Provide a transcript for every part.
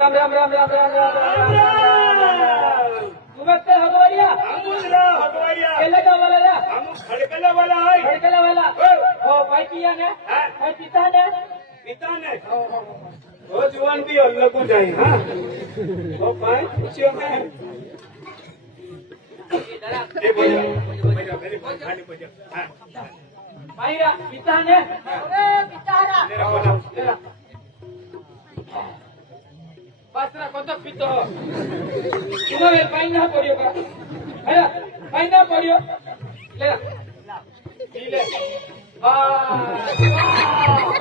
राम राम राम राम राम राम राम राम तुम्हें हगवारिया केले का वाला खड़कला वाला ओ भाई पिया ने भाई पिता ने वो जुआन भी अल्लाह को जाए हाँ वो पाए पूछियो मैं ये बोलो मेरे खाने को जा हाँ भाईरा पिता ने अरे पितारा मेरा बोला पात्रा कोणता पितो तुम्हाला पाणी ना पडियो का है पाणी ना पडियो ले ले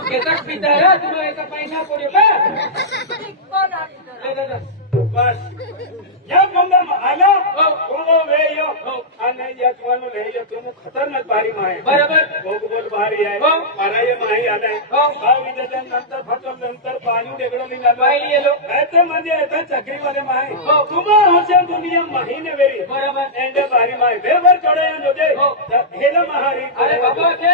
केतक पिता है तुम्हाला इथं पाणी ना पडियो का ले बस या बंदा आला वो वे यो અને या तुमनो ले यो तुम खतरनाक भारी माय बरोबर बोल भारी आहे मारा ये माही आला भाव विदन नंतर फटल नंतर पाणी डेगडो निघालो पाणी येलो ऐसे म्हणजे ऐसा चक्री वाले माय तुम्हा होशे दुनिया महीने वेरी बरोबर एंडे भारी माय बेवर चढे जोजे हेला महारी अरे बाबा के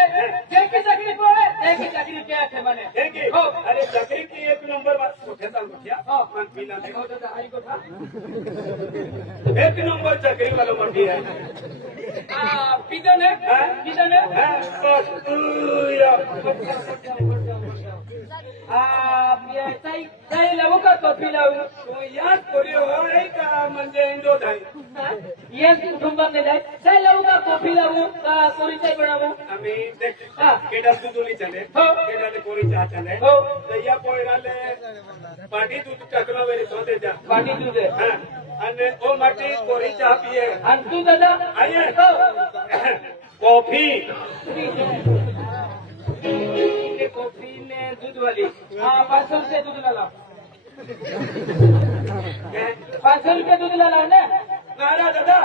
चक्री को है के चक्री क्या है माने देखी अरे चक्री की एक नंबर बात कोठे ता कोठिया मन पीना है हो तो आई को था एक नंबर चक्री वाला मंडी है पिता ने बस या ताई लावू का कॉफी लावू तो याद करियो है का म्हणजे इंडो धाई ये कुटुंबात जाय ताई लावू का कॉफी लावू का परिचय बनावू आम्ही केडा दुधुली चले केडा ने कोरी चहा चले तैया पोयराले पाटी दूध टाकला वेरी तो दे जा पाटी दूध हां અને ઓ માટી કોરી ચા પીએ અને તું દાદા આયે कॉफी कॉफी ने दूध वाली हाँ 500 रुपये दूध लाला 500 रुपये दूध लाला है ना नारा दादा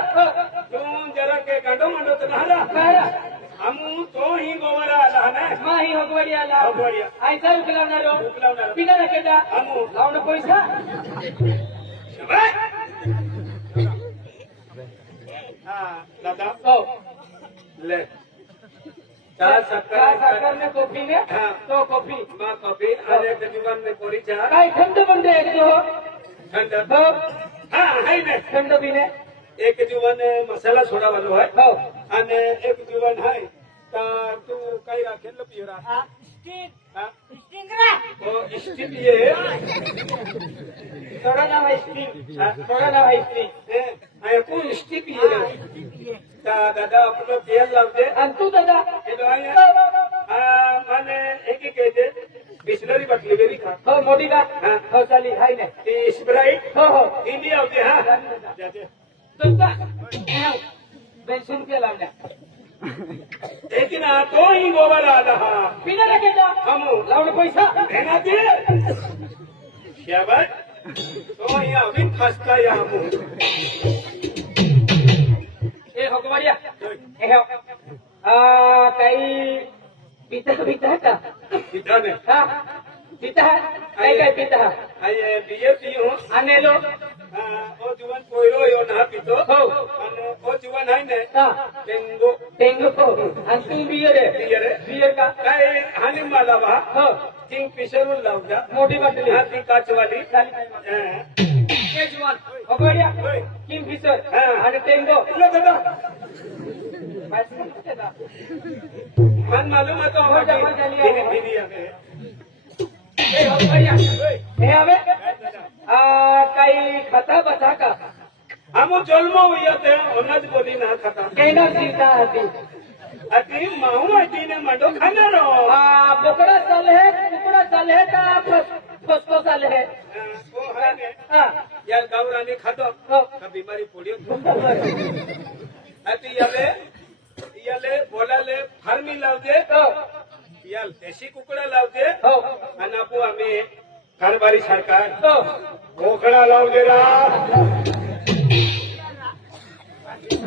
तू जरा के गांडो मांडो तो नारा कारा हमू तो ही गोवरा आला ना माही हगवाडी आला हगवाडी आयसा उकलावणारो पिना नकेटा हमू लावणं पैसा हाँ दादा हो ले चहा साखर ने कॉफी ने हाँ तो कॉफी माँ कॉफी आणि एक जीवन में कोरी चहा काय थंड बनते एक जो थंड हो हाँ है ने थंड पीने एक जीवन मसाला सोडा वालो है हो आणि एक जीवन है ता तू काही राखेल पियरा हाँ हाँ स्टिंगरा ओ स्टिल ये थोड़ा ना है स्टिंग थोड़ा ना है स्टिंग आया को स्टिल ये ता दादा आपलो तेल लावते आणि तू दादा केलो आया माने एक कहते बिस्लरी बाटली वेरी खा हो मोठी का हो चाली हाय ना ती स्प्राइट हो हो इंडिया होते हाँ जाते तुमचा 200 रुपये लावल्या लेकिन तो ही गोबर आला हा पिना नकेटा हमू लावणं पैसा देना दे शाबाश तो ही अभी खस्ता या हमू ए हगवाडिया ए हो काही पिता है का पिता ने हाँ पिता है काय पिता है आये बीए पी हूँ आने लो ओ जीवन कोयरो यो ना पितो हो आणि ओ जीवन आहे ने हाँ टेंगो टेंगो आणि तू बियर आहे बियर का काय हानी मला बा हो किंग फिशर लावजा मोठी बाटली हा ती काचवाली ए जुवान हगवाडिया किंग फिशर आणि टेंगो दादा मन मालूम है तो हो जा, हो जा, लिया है। दीदी है ए हगवाडिया हे हवे काही खाता बसा का हम जन्म हुआ थे अनाज बोली ना खाता केना सीता हती अति माऊ अति ने मंडो खाना रो बोकड़ा साल है कुकड़ा साल है का फसको साल है वो है ने हाँ यार गावरानी खातो हो का बीमारी पोलियो अति याले बोलाले फार्मी लावते हो याल देशी कुकडा लावते हो आणि आपो आम्ही कारभारी सरकार हो बोकडा लावले रा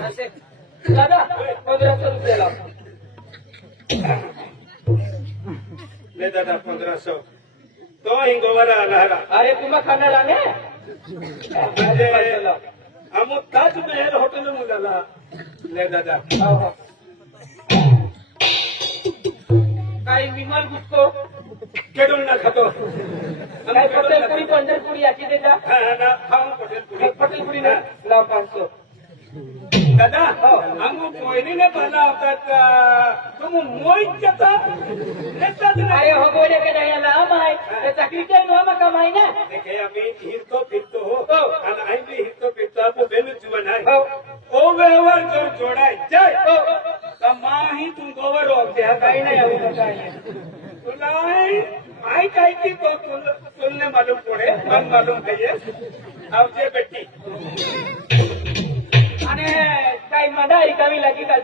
असे दादा 1500 रुपये लाव ले दादा 1500 तो ही गोवरा आला अरे तुम्हा खाना लाने हम ताज महल होटल मुलाला ले दादा हो हो काही विमल घुसतो केडून ना खातो काही पटेलपुरी पंढरपुरी याची देता हा ना खाऊन पटेल पटेलपुरी ना लाव 500 दादा आम्ही कोयनीने भरला होता तुम मोहित जाता अरे हो बोले के नाही लाभ आहे चाकरी के नाम कमाई ना देखे आम्ही हिरतो फिरतो हो हो. आणि आम्ही हिरतो फिरतो आपण बेलू जीवन आहे हो ओ व्यवहार जर जोडायचे हो तर माही तुम गोवर होते काही नाही होऊ काही तुला आई काय की तो तुलने मालूम पडे मन मालूम पाहिजे आवजे बेटी आणि काही मंडा रिकामी लागी का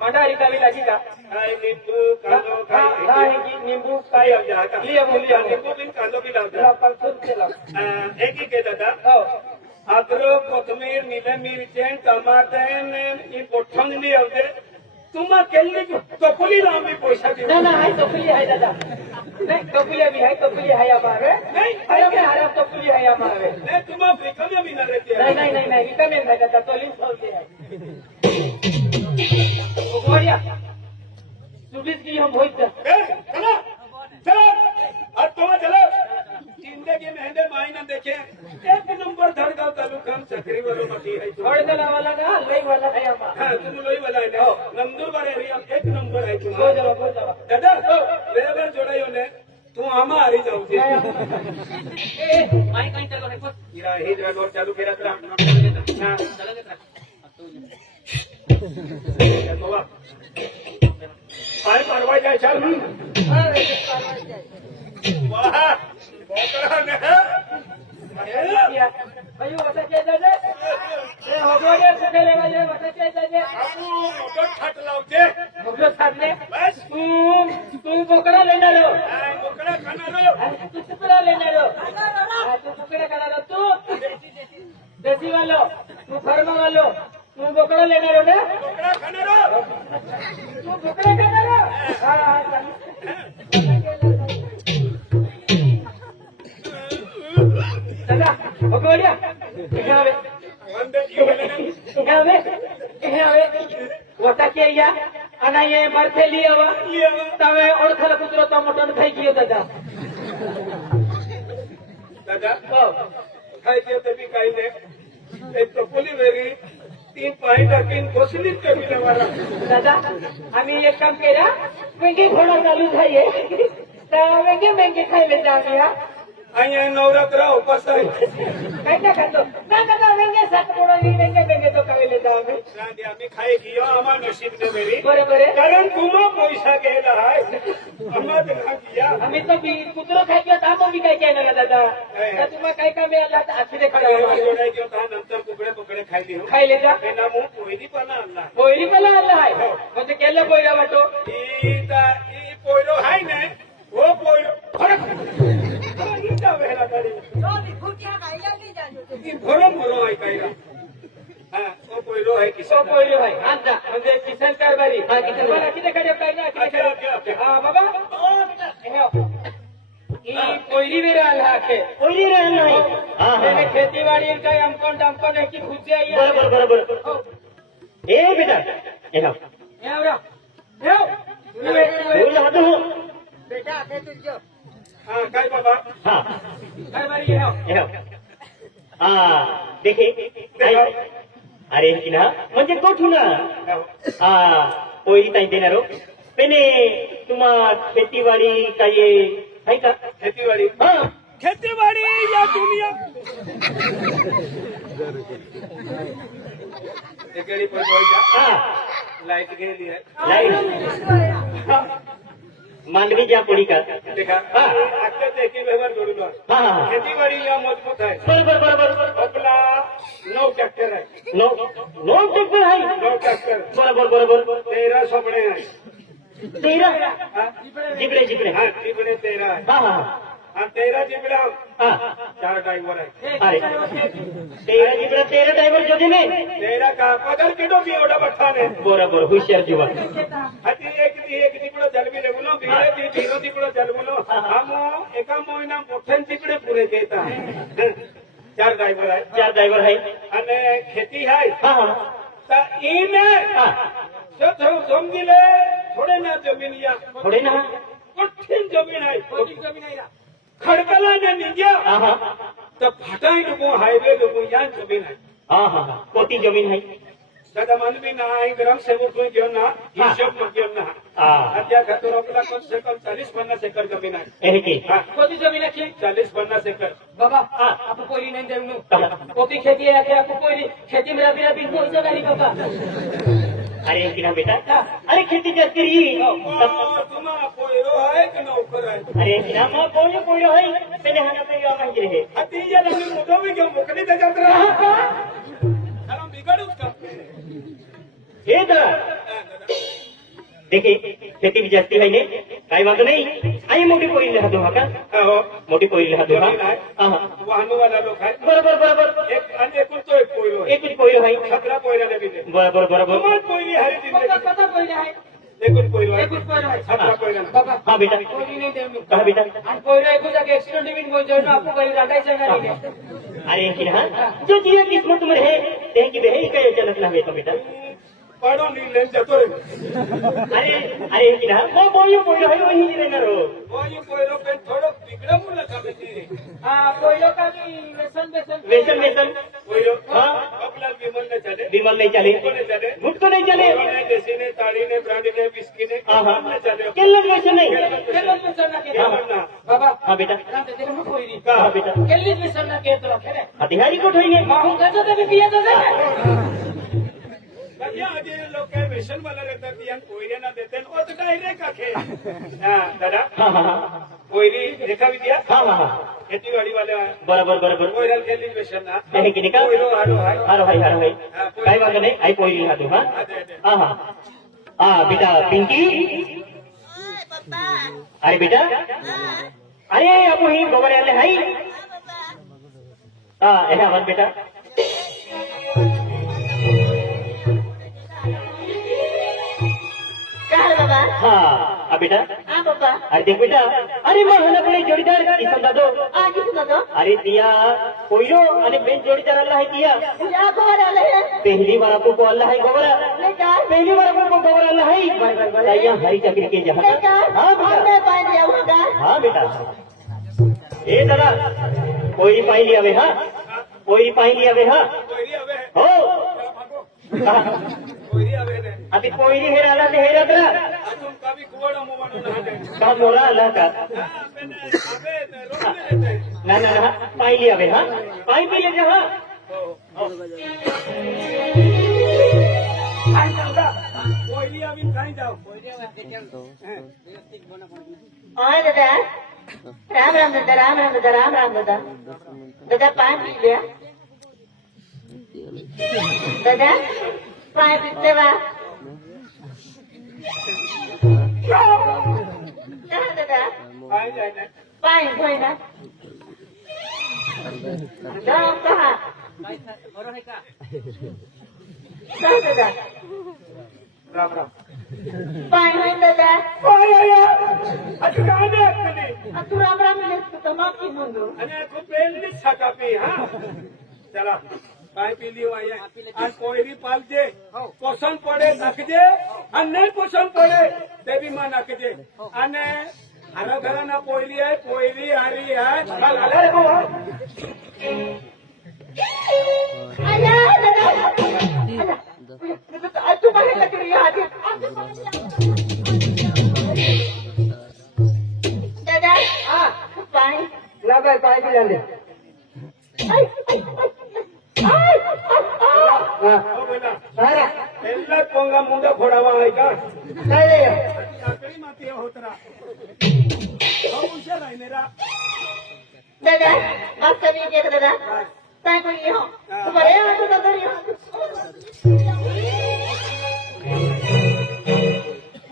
मंडा रिकामी लागी का काय निंबू कांदो काय निंबू काय आवजा का लिया मुलिया निंबू बिन कांदो बी लावजा लाव 500 रुपये लाव एक ही के दादा हो अद्रक कोथमीर निले मिरचें टमाटर ई पोठंगनी आवजे तुम्हा केल्ली कपुली लांबी पैसा दे ना ना आहे कपुली आहे दादा नाही कपुली भी है कपुली है हमारे नहीं अरे मैं हरा कपुली है हमारे नहीं तुम्हा फ्रिका में भी ना रहती नहीं है नहीं नहीं नहीं इतना में नहीं दादा तो 300 है ओ गोरिया सुबीस की हम होइत चलो चलो आज तुम्हा चलो जिंदगी में हंडे मायना देखे एक नंबर धड़गाव तालुका हम चक्री वालों मती है थोड़े दिन वाला ना लई वाला है हमारा हाँ तुम लोही वाला है ना नंदुर बारे एरिया एक नंबर है हो तुम्हारा जाओ दादा वेबर जोड़ायो ने तू आमा हरी जाऊ छे ए माई कहीं चलो है इरा हिजरा नोट चालू केरा तरा हां बाबा पाय परवा जाय चल वाह बोकरा ने भाई वटा के दे ए हो गया सकेले वाले वटा के दे आपू मोटो छट लावते मुझे सामने बस तू बोकड़ा लेना लो बोकरा खाना लो तू कुकड़ा लेना लो तू कुकड़ा खाना लो तू देसी वालो तू फर्मा वालो तू बोकड़ा लेना लो ना बोकरा खाना लो तू बोकड़ा खाना लो दादा हो गया यहाँ वे बंदे ये वाले यहाँ वे वटा के या अना ये मरथे लिया वा लिया तवे ओळखल कुत्रो तो मटन खाई गयो दादा दादा खाई के तभी काही ने एक तो पुली वेरी 3 पाई टाकीन कोसली कमी वाला दादा आम्ही एक काम केला वेंगे घोडा चालू झाले तर वेंगे वेंगे खायले जाऊया અહીંયા નવરાત્ર ઉપાસ થાય काय ना खातो ना दादा वेंगे सात घोडा वेंगे वेंगे तो खायले जाऊ રાંધી અમે ખાઈ ગયો આમાં નસીબ ને મેરી बरोबर आहे कारण तुम्हा पैसा गेला आहे आम्हा ना किया आम्ही तो कुत्रो खाई गयो तर आम्ही काय केलं ना दादा तर तुम्हाला काय काम आला तर आखिरे एवढा खडा जोडाय गयो ता नंतर कुकडे कुकडे खाई लिहो खायले जा एना मु पोयदी पण आणला पोयरी मला आला आहे म्हणजे केलं पोयरा वाटो ई पोयरो हाय ने वो पोयरो फरक ई ता वेला गाडी ई भरो भरो आहे कायला हा वो पोयरो आहे तो किसान पोयरो आहे आता म्हणजे किसान कारभारी हा किसान मला किती कडे काय ना किती हा बाबा ई पोयरी वेरा आला के कोई रहना नहीं हाँ मैंने हाँ खेतीबाड़ी का अमकन है कि खुद से आई है बराबर बराबर ए बेटा ये लो यहाँ रहो बोल रहा तो हूँ हा काय बाबा हाँ कारभारी है ये लो देखिए अरे की ना म्हणजे कोठू ना पोयरी ताई देणार हो पेने तुम्हा खेतीवाडी काही आहे का खेतीवाडी हाँ खेतीवाडी या दुनिया एकेडी पण बोलजा हाँ लाईट गेली आहे लाइट मांडवी जा पोड़ी का देखा हाँ आता देखी व्यवहार जोडून हाँ हाँ खेतीवाडी या मजबूत आहे बरोबर बरोबर आपला 9 ट्रॅक्टर आहे नो नो ट्रॅक्टर आहे 9 ट्रॅक्टर बरोबर बरोबर 13 सोपणे आहे 13 हा? जिबड़े जिबड़े हा जिबडे 13 आहे हाँ हाँ आणि 13 जिबडा हाँ 4 ड्रायव्हर आहे अरे 13 जिबड़ा 13 ड्राइवर जो दिने 13 का पगार किडो बी एवढा बठाने बरोबर होशियार जीवा हाती एक तिकडे जलवी लेवलो बिरे बिरो तिकडे जलवलो आमो एका महिना मोठ्यान तिकडे पुरे घेत आहे 4 ड्रायव्हर आहे 4 ड्राइवर है आणि खेती आहे हाँ हाँ तर ईने हाँ समजिले थोडे ना जमीन या थोडे ना कठीण जमीन आहे कोणती जमीन आहे ना? खडकला ने निघ्या हा हा तर फाटाई डुबो हायवे डुबो या जमीन आहे हा हा हा कोणती जमीन आहे दादा मानवी ना आई ग्राम सेवक कोई घेऊन ना हिशोब मग घेऊन ना हा त्या खातर आपला कम से कम 40-50 एकर जमीन आहे हे की हा, कोणती जमीन आहे? 40-50 एकर बाबा हाँ। आपको कोई नहीं देवनु कहा? कोती खेती है क्या? आपको कोई खेती में रबी रबी कोई जगह नहीं बाबा। अरे हे की ना बेटा अरे खेती जास्त रही तुम्हाला पोयरो आहे की नोकर आहे अरे हे की ना मग कोणी कोणी आहे त्याने हाना पे माहिती रे तिच्या लग्न मोठं मी घेऊ मोकळी त्याच्यात राहा त्याला बिघडूच का हे तर देखे खेती भी जास्ती है ने काही वांधो नाही आई मोठी पोरी राहतो हा का हो मोठी पोरी राहतो हा जमीन आहे हा हा वाहनवाला लोक आहे बरोबर बरोबर एक आणि एकूण तो एक पोयरो आहे एकच पोरी आहे 17 पोयराला दिले बरोबर बरोबर तुम्हाला पोयरी हरी पता दिले पता कोई है? एकूण पोयरो आहे एकूच कोई है? 17 पोयराला बाबा हा बेटा कोई नहीं देवनु कहा बेटा आणि कोई एकूच जाके एक्सीडेंट बिन कोई जो आपको कहीं रटायचं नाही अरे हे की ना जो जिया किस्मत में है ते की बेही काय चलत ना बेटा बेटा पाडो नीले जातो रे अरे अरे हे की ना मग बोलियो बोलियो है वही रहना रो वही पोयरो पे थोडं बिघडं मुलं का बेटी हाँ कोई लोग का भी व्यसन व्यसन वेसन वेसन पोयरो हाँ। आपला विमल ने चले विमल नहीं चले कोने चले मुझको नहीं चले ने देसीने ताड़ीने ब्रांडीने विस्कीने हाँ हाँ ने चले केल्ला वेसन नहीं केल्लीच व्यसन ना केलं. हाँ, हाँ. बाबा हाँ बेटा रामते तेरे मुख होई री. हाँ बेटा केल्लीच व्यसन ना केलं तुला खेळे. हथियारी को ठोईने माहून कसं ते बी पियाचं जाय. कधी आधी लोक काय वेशन मला देतात या पोयऱ्यांना देते ओ तर काय रे काखे हा दादा हाँ हाँ हाँ पोयरी देखावी द्या हाँ हाँ हाँ खेतीवाडी वाले बराबर बराबर पोयराला केली वेशन ना हे की निका पोयरो हारो हाय हारो भाई काय वांधो नाही आई पोरी हा तू हाँ हाँ हाँ हाँ बेटा पिंकी ओय पप्पा अरे बेटा अरे अब ही गोबर आले हाई पप्पा हाँ ऐसा मत बेटा काय बाबा हाँ अब बेटा हा पप्पा अरे देख बेटा अरे महाना पडे जोडीदार किसन दादो आ किती होतो अरे दिया कोयो आणि बेन जोडीदार अल्लाह है दिया या खबर आले हे पहली बार आपको को अल्लाह है गोबरा नाही काय पहली बार आपको को गोबरा अल्लाह है ताइया हरी चक्र के जहां नाही काय हाँ बेटा हमने पाणी येऊ का हाँ बेटा ए दादा कोई पाई लिया वे हाँ कोई पाई लिया वे हाँ पोयरी हवे हो पोयरी हवे ने अभी कोई नहीं हेरा अल्लाह ने हेरा तेरा अजून कभी कुवडा मोवानो ना दे का मोरा अल्लाह का हा पण हवे रोज देते ना ना ना पाई लिया वे हाँ पाई पी ले जहाँ काय जाऊ का पोयरी हवी काय जाऊ ओय दादा राम राम दादा राम राम दादा राम राम दादा दादा पाणी पी लिया दादा पाणी पिते वा कहा दादा काय जाय ना पाणी होय ना जाऊ कहा कहा दादा राम राम पाणी होय दादा काय आया आता काय दे आपले तू राम राम लिहिस तर माफी म्हणतो અને ખૂબ પહેલી છાકા પી હા ચલા પાઈ પી લ્યો આયા આ કોઈરી પાલજે પોષણ પડે નાખજે અને નહીં પોષણ પડે તે બી માં નાખજે અને હારા ઘરાના પોયરી આય પોયરી હારી આય હાલ હાલે રે બહુ आला दादा आला तू बाहेर करी आधी दादा हाँ पाणी ला बाय पाय भी ले. हाँ હો બોલા सारा પહેલા પોંગા મુંડા ફોડાવા આય કા काय रे આકડી માતી હોતરા હો ઉશે રાઈ મેરા दादा मागचा मी घेत दादा काय कोणी हो तू बरे आहात दादा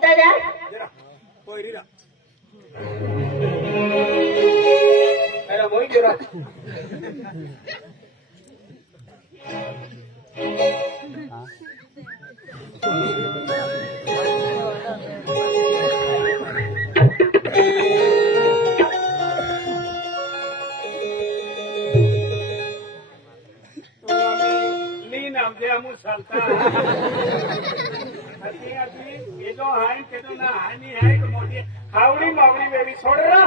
दादा જરા પોયરી રા અરે મોઈ જરા ली नाम दे अमू सालता हे जो हाय ते तो ना हानी आहे तो मोठी खावडी मावडी वेळी सोड रा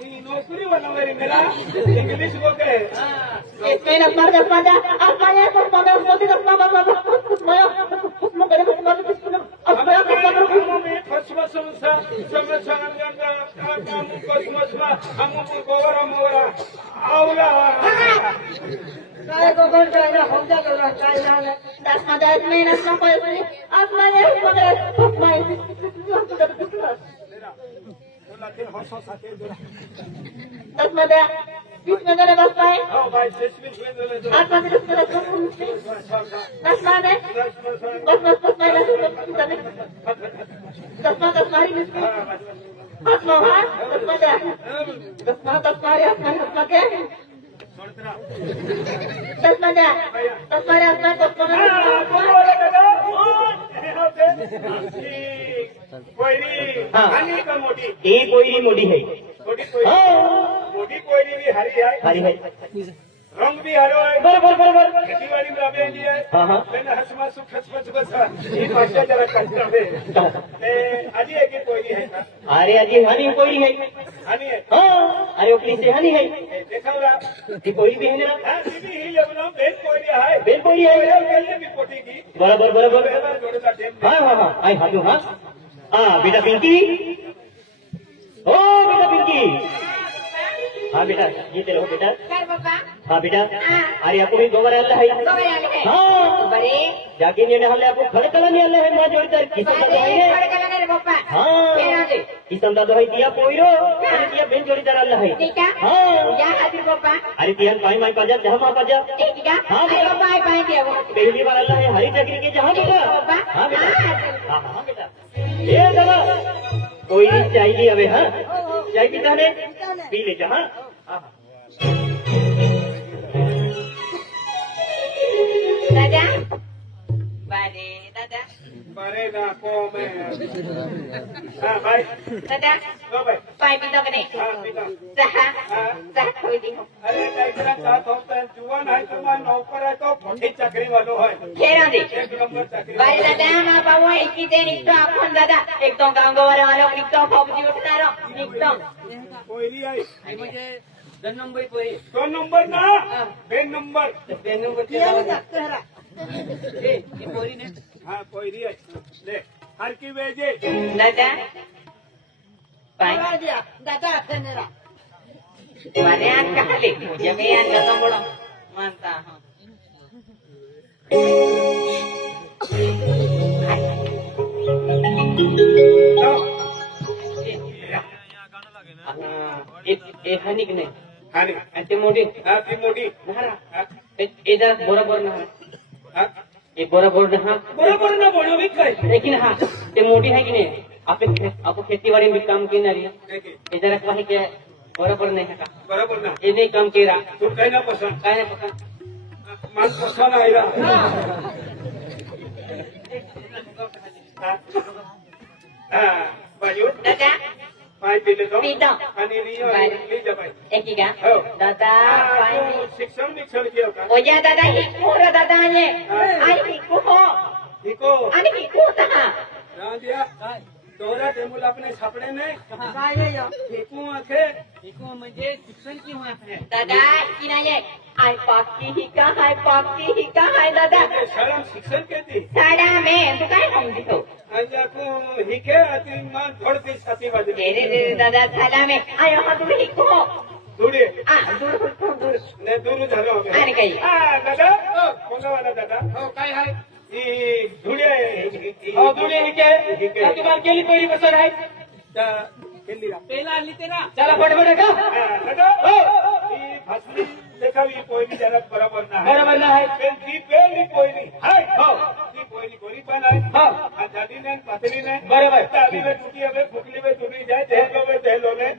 ही नोकरी बनवली मला इंग्लिश बोलते मोठी ही कोयरी मोठी है मोठी कोयरी भी हरी है हरी है रंग भी हरो है बरोबर बरोबर खेतीवाड़ी में राबेली है हाँ हाँ मैंने हसमा सुख हसमस बस ये भाषा जरा कंट्रोल है अजी है कि कोयरी है का अरे अजी हनी कोयरी है हनी है हाँ अरे अपनी से हनी है देखा रहा ये कोयरी भी है ना हाँ दीदी ही लेवल बेल कोयरी है बेल कोयरी है बेल भी पोटी की बराबर बराबर बेल जोड़े का टेम हाँ हाँ हाँ आई हाथू हाँ हाँ बेटा पिंकी ओ बेटा पिंकी हाँ बेटा जीते रहो बेटा हाँ बेटा अरे आपको भी गोबर अल्लाह है हाँ जाके नहीं हमने आपको खड़कला नहीं अल्लाह है माँ जोड़कर किसम दादो है हाँ किसम दादो है दिया पोइरो अरे दिया बेन जोड़ीदार अल्लाह है हाँ अरे तिहन पाई माई पाजा जहाँ माँ पाजा हाँ बेटा पहली बार अल्लाह है हरी चक्री के जहाँ बेटा हाँ बेटा हाँ हाँ बेटा ये दादा कोई चाहिए अबे हाँ चाय पीता है पी ले जा हाँ दादा बारे दादा बारे ना को मैं हाँ भाई दादा लो भाई पाई पीता का नहीं हाँ पीता सहा खोई दी अरे कैसा साथ होता है जुआन है तुम्हारा नौकर है तो फटी चक्री वालों है खेरा दे एक नंबर चक्री बारे दादा हमारा बाबू एक ही दिन एक तो अपन दादा एक तो गाँव गोवारे वालों एक तो फौजी उठना रहो एक तो कोयरी आई म्हणजे 2 नंबर पोरी 2 नंबर ना बेन नंबर 2 नंबर ये पोरी ने हाँ कोयरी आई ले हर की वेजे दादा पाई दादा आपने मेरा माने आज कहा ले मुझे मैं आज नजम बड़ा मानता हूँ एक हनिक नाही हानी आणि ते मोठी हाँ ती मोटी नहारा एदा बरोबर नहा हाँ एक बरोबर नहा बरोबर ना बोलो भी काय लेकिन हाँ ते मोठी है कि नहीं आपको खेती बाड़ी में काम की ना रही देखिए ये जरा कहीं के बरोबर नहीं है का बरोबर ना ये नहीं काम केरा तू काही ना पसंद काय नाही पसंद मन पसंद आयला हाँ बाजू दादा पाय पिले तो पीतो. आणि ली जबाई एक का हो दादा पाई शिक्षण बिक्षण केलं का ओया दादा हिकू रे दादा ने आई हिकू हो हिको आणि हिकू तहा रांदिया दोरा टेमुल अपने छापड़े में काय आहे या? हिकू आखे इको म्हणजे शिक्षण किंवा आहे दादा किना ये आई पाकी हिका हाय पाकी हिका हाय दादा शाळा शिक्षण केती साडा में तू काय समजी तो आणि को हिके अति मान थोडती छाती बाजू तेरे रे दादा साडा में आयो हा तू हिकू हो थोडी आ दूर दूर ने दूर झालो आणि काही दादा कोणता वाला दादा हो काय आहे ही धुळे हो दुनिया हिके तुम्हाला केली पहिली पसंत आहे केली पहिला आणली ते ना चला पटपट का दादा ही भासली देखावी पोयली जरा बरोबर ना बरोबर ना आहे पण ती पेली पोयली हाय हो ती पोयली गोरी पण आहे हो हा जाडी नाही पातळी नाही बरोबर ताली में टूटी है फुकली में टूटी जाए दहलो ने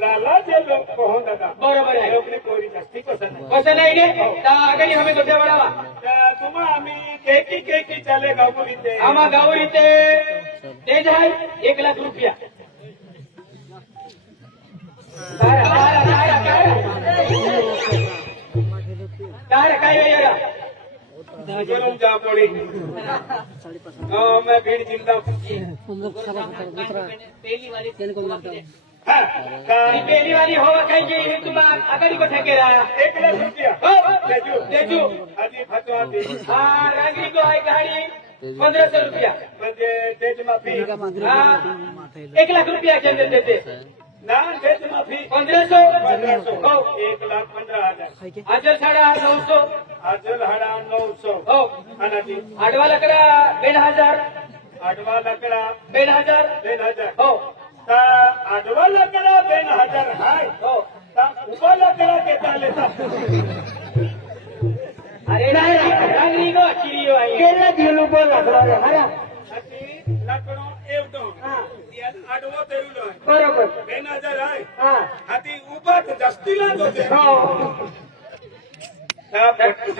लाला जे लोग कहो दादा बरोबर आहे लोग ने कोई जास्ती पसंद है कसं नाही गे तर आगाई हमें दुसऱ्या बढावा तुम्हा आम्ही केकी चाले गावपुरी ते आम्हा गावरी ते तेज आहे 1 लाख रुपया मिझोरम जा पड़ी मैं भीड़ जिल्ला पहली वाली हो काही हे तुम्हाला आघाडी को ठेके रहा 1 लाख रुपया हो तेजू तेजू आधी फतवा दे हाँ रांगरी को है गाड़ी 1500 रुपया म्हणजे तेज माफी हाँ 1 लाख रुपया के अंदर देते ना तेज माफी 1500 1500 हो 1,15,000 अजल साडा 900 अजून हाडा 900 हो आणि आडवा लकडा 1500 आडवा लाकडा 1500 2,000 हो ता आडवा लाकडा 2,000 हाय हो ता उभा लाकडा केता लेता अरे रांगरी को चिरी हो आई केला दिलू बोल हरा अति लाकडो एवढो आडवो तेवढो आहे बरोबर 2,000 आहे हा हाती उभा जास्तीला होते हो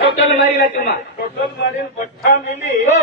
टोटल मारी ना तुम्हा टोटल मारीन बठ्ठा मिली हो